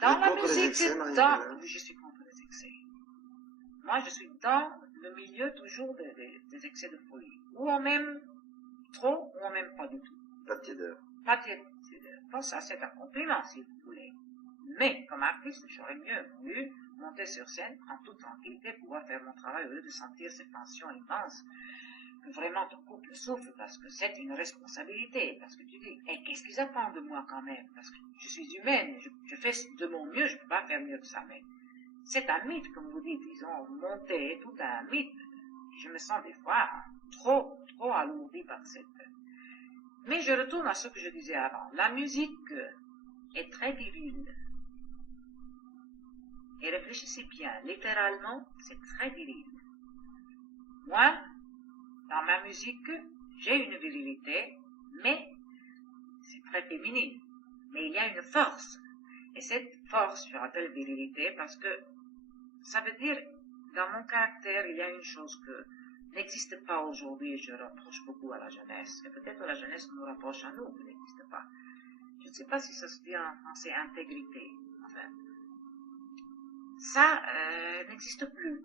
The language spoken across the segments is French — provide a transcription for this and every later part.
Dans la musique, excès, je suis contre les excès. Moi, je suis dans le milieu toujours des excès de folie. Ou on m'aime trop, ou on m'aime pas du tout. Pas de tiédeur. Pas de tiédeur. Bon, ça, c'est un compliment, si vous voulez. Mais, comme artiste, j'aurais mieux voulu monter sur scène en toute tranquillité, pouvoir faire mon travail au lieu de sentir cette tension immense. Que vraiment ton couple souffre parce que c'est une responsabilité. Parce que tu dis, hey, qu'est-ce qu'ils attendent de moi quand même? Parce que je suis humaine, je fais de mon mieux, je ne peux pas faire mieux que ça. Mais c'est un mythe, comme vous dites, ils ont monté tout un mythe. Je me sens des fois trop alourdi par cette. Mais je retourne à ce que je disais avant. La musique est très virile. Et réfléchissez bien, littéralement, c'est très viril. Moi, dans ma musique, j'ai une virilité, mais c'est très féminine. Mais il y a une force. Et cette force, je rappelle virilité, parce que ça veut dire, dans mon caractère, il y a une chose que n'existe pas aujourd'hui, et je reproche beaucoup à la jeunesse. Et peut-être la jeunesse nous rapproche à nous, qui n'existe pas. Je ne sais pas si ça se dit en français intégrité. Enfin, ça n'existe plus.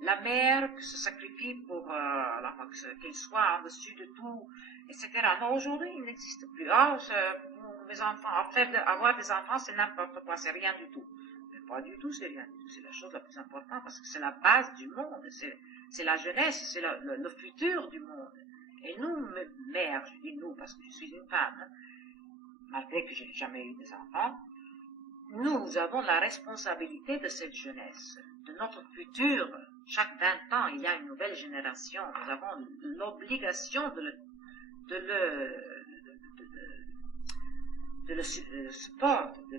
La mère qui se sacrifie pour qu'elle soit en dessus de tout, etc. Non, aujourd'hui, il n'existe plus. Ah, mes enfants, avoir des enfants, c'est n'importe quoi, c'est rien du tout. Mais pas du tout, c'est rien du tout. C'est la chose la plus importante parce que c'est la base du monde, c'est la jeunesse, c'est le futur du monde. Et nous, mères, je dis nous parce que je suis une femme, hein, malgré que je n'ai jamais eu des enfants, nous avons la responsabilité de cette jeunesse, de notre futur. Chaque 20 ans, il y a une nouvelle génération. Nous avons l'obligation de le supporter, de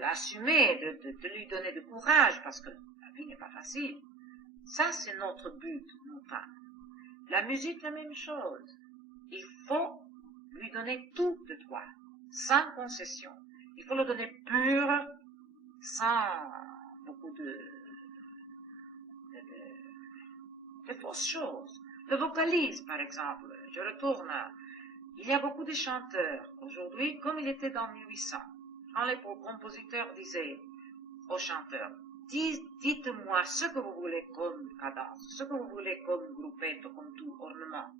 l'assumer, de lui donner du courage, parce que la vie n'est pas facile. Ça, c'est notre but, nos femmes. La musique, la même chose. Il faut lui donner tout de toi, sans concession. Il faut le donner pur, sans beaucoup de fausses choses. Le vocalise, par exemple, je retourne, il y a beaucoup de chanteurs aujourd'hui, comme il était dans 1800, quand les compositeurs disaient aux chanteurs, dites-moi ce que vous voulez comme cadence, ce que vous voulez comme groupetto, comme tout ornement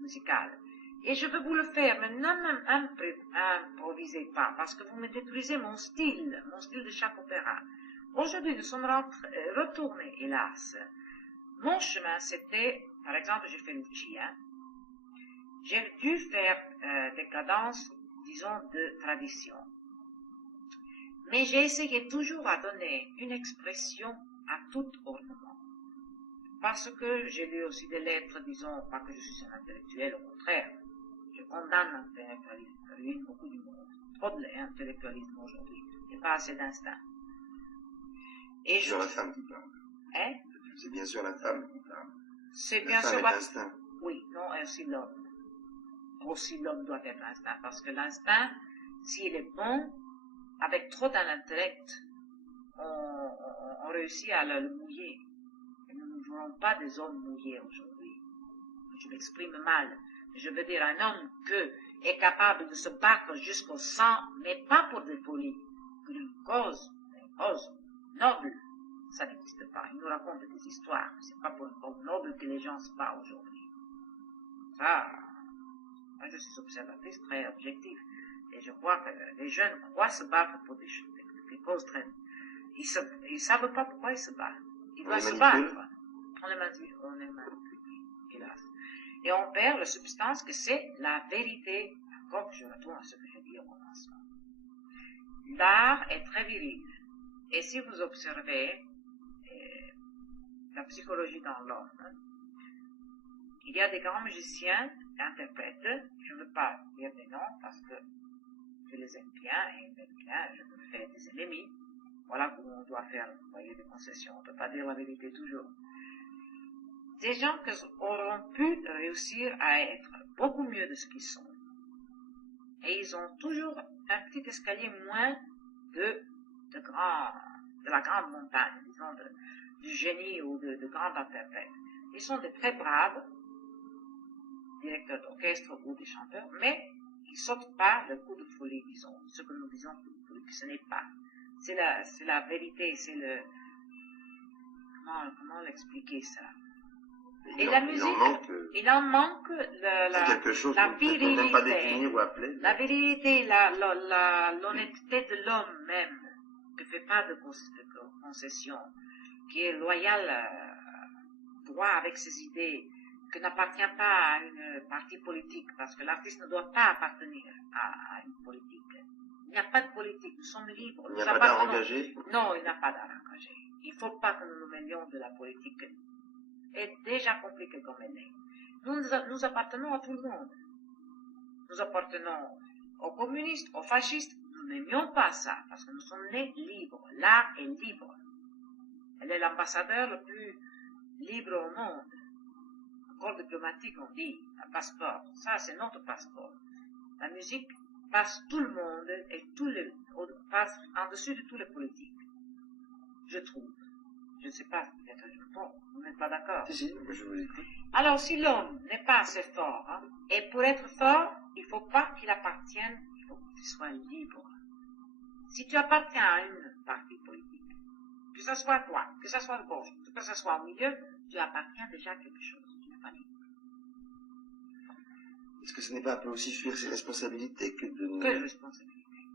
musical. Et je veux vous le faire, mais n'improvisez pas, parce que vous me détruisez mon style de chaque opéra. Aujourd'hui, nous sommes retournés, hélas. Mon chemin, c'était, par exemple, j'ai fait Lucia. J'ai dû faire des cadences, disons, de tradition. Mais j'ai essayé toujours à donner une expression à tout ornement. Parce que j'ai lu aussi des lettres, disons, pas que je suis un intellectuel, au contraire. Je condamne l'intellectualisme, ça ruine beaucoup du monde. Trop d'intellectualisme aujourd'hui, et pas assez d'instinct. C'est sur la femme qui parle. Hein? C'est bien sûr la femme qui parle. C'est bien sûr l'instinct. Oui, non, aussi l'homme. Aussi l'homme doit être l'instinct, parce que l'instinct, s'il est bon, avec trop d'intellect, on réussit à le mouiller. Et nous ne voulons pas des hommes mouillés aujourd'hui. Je m'exprime mal. Je veux dire un homme qui est capable de se battre jusqu'au sang, mais pas pour des folies, pour une cause noble. Ça n'existe pas. Il nous raconte des histoires. C'est pas pour une cause noble que les gens se battent aujourd'hui. Ça, moi je suis observatrice très objective. Et je vois que les jeunes croient se battre pour des causes très... Ils ne savent pas pourquoi ils se battent. Ils doivent se battre. On les manipule, hélas. Et on perd la substance que c'est la vérité. Encore que je retourne à ce que j'ai dit au commencement. L'art est très viril. Et si vous observez la psychologie dans l'homme, il y a des grands musiciens, interprètes, je ne veux pas dire des noms parce que je les aime bien et ils m'aiment bien, je me fais des ennemis. Voilà où on doit faire, vous voyez, des concessions. On ne peut pas dire la vérité toujours. Des gens qui auront pu réussir à être beaucoup mieux de ce qu'ils sont. Et ils ont toujours un petit escalier moins de la grande montagne, disons, du génie ou de grands interprètes. Ils sont des très braves directeurs d'orchestre ou des chanteurs, mais qui saute pas le coup de folie, disons. Ce que nous disons coup de folie, que ce n'est pas. C'est la vérité, c'est le... Comment l'expliquer ça? Et la musique, il en manque quelque chose la qu'on virilité, n'aime pas définir ou appeler. la virilité, l'honnêteté de l'homme même, qui ne fait pas de concessions, qui est loyal, droit avec ses idées, qui n'appartient pas à une partie politique, parce que l'artiste ne doit pas appartenir à une politique. Il n'y a pas de politique, nous sommes libres. Il n'y a pas d'art engagé? Non, il n'y a pas d'art engagé. Il ne faut pas que nous nous mêlions de la politique. Est déjà compliquée comme elle est. Nous appartenons à tout le monde. Nous appartenons aux communistes, aux fascistes. Nous n'aimions pas ça, parce que nous sommes nés libres. L'art est libre. Elle est l'ambassadeur le plus libre au monde. Un corps diplomatique, on dit, un passeport. Ça, c'est notre passeport. La musique passe tout le monde et passe en dessus de tous les politiques. Je trouve. Je ne sais pas, peut-être je me trompe, vous n'êtes pas d'accord? Si, je vous écoute. Alors, si l'homme n'est pas assez fort, hein, et pour être fort, il ne faut pas qu'il appartienne, il faut qu'il soit libre. Si tu appartiens à une partie politique, que ce soit toi, que ce soit de gauche, que ce soit au milieu, tu appartiens déjà à quelque chose, tu n'es pas libre. Est-ce que ce n'est pas un peu aussi fuir ses responsabilités que de... Quelle responsabilité?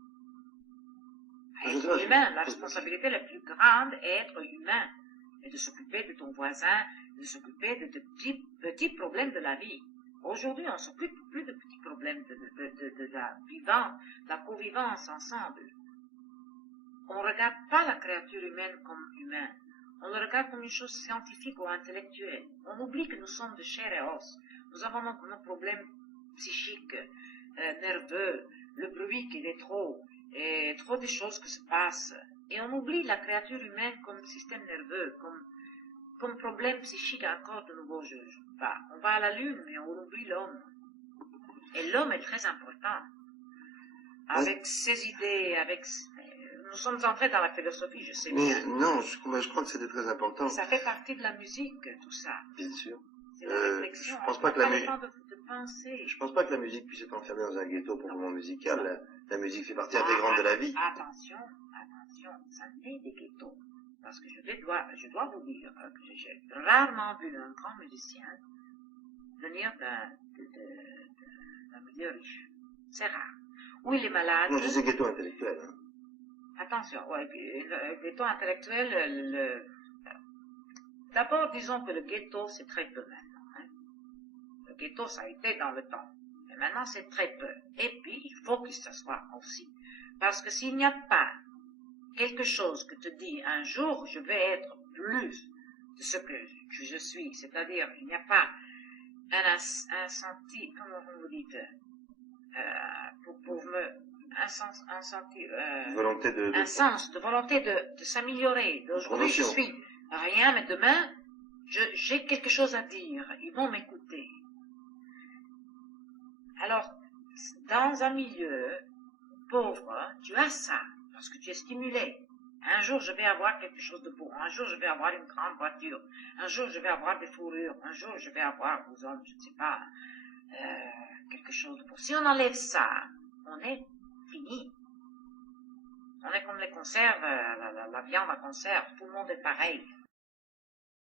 Être humain, la responsabilité la plus grande est être humain, et de s'occuper de ton voisin, de s'occuper de petits problèmes de la vie. Aujourd'hui, on ne s'occupe plus de petits problèmes de la convivance ensemble. On ne regarde pas la créature humaine comme humaine. On le regarde comme une chose scientifique ou intellectuelle. On oublie que nous sommes de chair et os. Nous avons nos problèmes psychiques, nerveux, le bruit qui est trop, et trop de choses qui se passent. Et on oublie la créature humaine comme système nerveux, comme problème psychique encore de nouveau. On va à la lune, mais on oublie l'homme. Et l'homme est très important. Avec ses idées, nous sommes entrés dans la philosophie, je sais bien. Mais non, je crois que c'était très important. Ça fait partie de la musique, tout ça. Bien sûr. C'est la réflexion. Je pense pas que je pense pas que la musique puisse être enfermée dans un ghetto pour le moment musical. La musique fait partie intégrante de la vie. Attention, ça n'est des ghettos. Parce que je dois vous dire que j'ai rarement vu un grand musicien venir d'un milieu riche. C'est rare. Où il est malade. Non, je disais ghetto intellectuel. Hein. Attention, ouais, le ghetto intellectuel, d'abord, disons que le ghetto, c'est très peu maintenant. Hein. Le ghetto, ça a été dans le temps. Mais maintenant, c'est très peu. Et puis, il faut que ce soit aussi. Parce que s'il n'y a pas quelque chose que te dit, un jour, je vais être plus de ce que je suis, c'est-à-dire, il n'y a pas un senti, comment vous dites, un sens de volonté de s'améliorer. Aujourd'hui, je suis rien, mais demain, j'ai quelque chose à dire. Ils vont m'écouter. Alors, dans un milieu pauvre, tu as ça, parce que tu es stimulé. Un jour, je vais avoir quelque chose de beau. Un jour, je vais avoir une grande voiture. Un jour, je vais avoir des fourrures. Un jour, je vais avoir, aux hommes, je ne sais pas, quelque chose de beau. Si on enlève ça, on est fini. On est comme les conserves, la viande à conserve. Tout le monde est pareil.